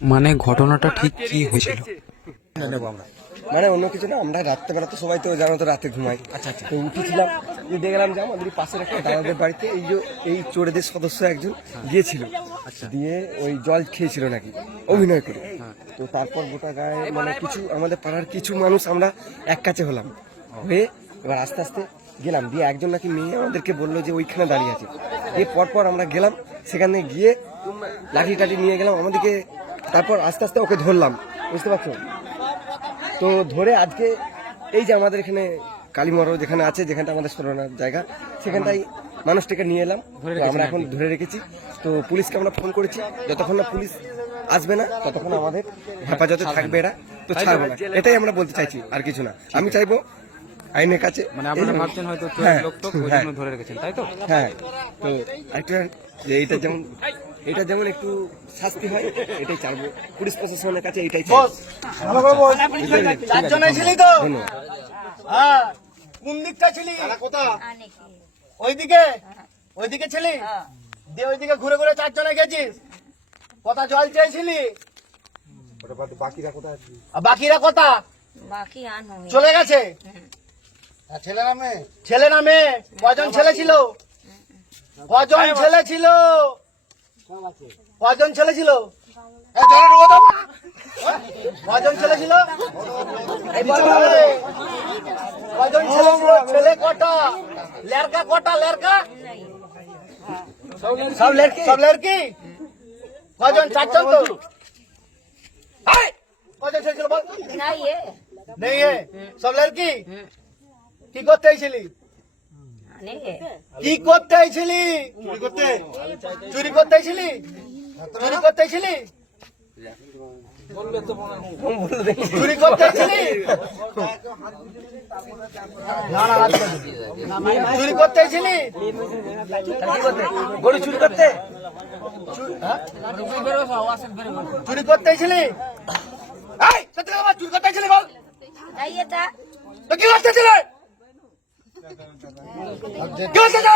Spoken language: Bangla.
মানে ঘটনাটা ঠিক কি হয়েছিল? মানে অন্য কিছু না, আমরা রাত্রেবেলা তো সবাই তো জানো তো রাতে ঘুমাই। আচ্ছা আচ্ছা। তো উঠেছিলাম, দেখলাম যে আমাদের পাশের একটা দাদাদের বাড়িতে এই চোরেদের সদস্য একজন গিয়েছিল। আচ্ছা। দিয়ে ওই জল খেয়েছিল নাকি অভিনয় করে। তো তারপর গোটা গায়ে মানে কিছু আমাদের পাড়ার কিছু মানুষ আমরা এক কাছে হলাম, হয়ে এবার আস্তে আস্তে গেলাম। দিয়ে একজন নাকি মেয়ে আমাদেরকে বললো যে ওইখানে দাঁড়িয়ে আছে। দিয়ে পরপর আমরা গেলাম, সেখানে গিয়ে লাঠি টাঠি নিয়ে গেলাম আমাদেরকে। তারপর আস্তে আস্তে ওকে ধরলাম, বুঝতে পারছো তো। ধরে আজকে এই যে আমাদের এখানে কালীমরো যেখানে আছে, যেখানটা আমাদের সরানোর জায়গা, সেখানটাই মানুষটাকে নিয়ে এলাম। তো আমরা এখন ধরে রেখেছি। তো পুলিশকে আমরা ফোন করেছি, যতক্ষণ না পুলিশ আসবে না ততক্ষণ আমাদের হেফাজতে থাকবে এরা, তো ছাড়বো না। এটাই আমরা বলতে চাইছি, আর কিছু না। আমি চাইবো আইনের কাছে, মানে আপনারা ভাবছেন হয়তো হ্যাঁ, লোক তো ওই হ্যাঁ, জন্য ধরে রেখেছেন, তাই তো? হ্যাঁ। তো একটা যে এটা যেমন একটু শাস্তি হয়, এটাই চাইবো পুলিশ প্রশাসনের কাছে, এটাই চাই। চারজনে ছিলি তো? হ্যাঁ। কোন দিকটা ছিলি? ওইদিকে? ওইদিকে ছিলি? দিয়ে ওইদিকে ঘুরে ঘুরে চারজনে গেছিস? কথা জল চেয়েছিলি? বাকিরা কথা বাকি আন হয়ে চলে গেছে? ছেলে না মেয়ে? কজন ছেলে ছিল? কজন ছেলে ছিল? কজন ছেলে ছিল? কজন ছেলে ছিল? কজন ছেলে ছিল? ছেলে কটা? লড়কা কটা? লড়কা সব লড়কি? সব লড়কি? কজন? চারজন তো? কজন ছেলে ছিল বল? না ये নেই এ? সব লড়কি? কি করতে আইছিলি? কি করতে আইছিলি? চুরি করতে? চুরি করতে আইছিলি? চুরি করতে আইছিলি? চুরি করতে আইছিলি? না না, চুরি করতে আইছিলি? গরু চুরি করতে? চুরি করতে আইছিলি? এই সত্যি কথা বল, চুরি করতে আইছিলি বল? ये था তো কি করতে ছিলে? কি করতে ছিলে?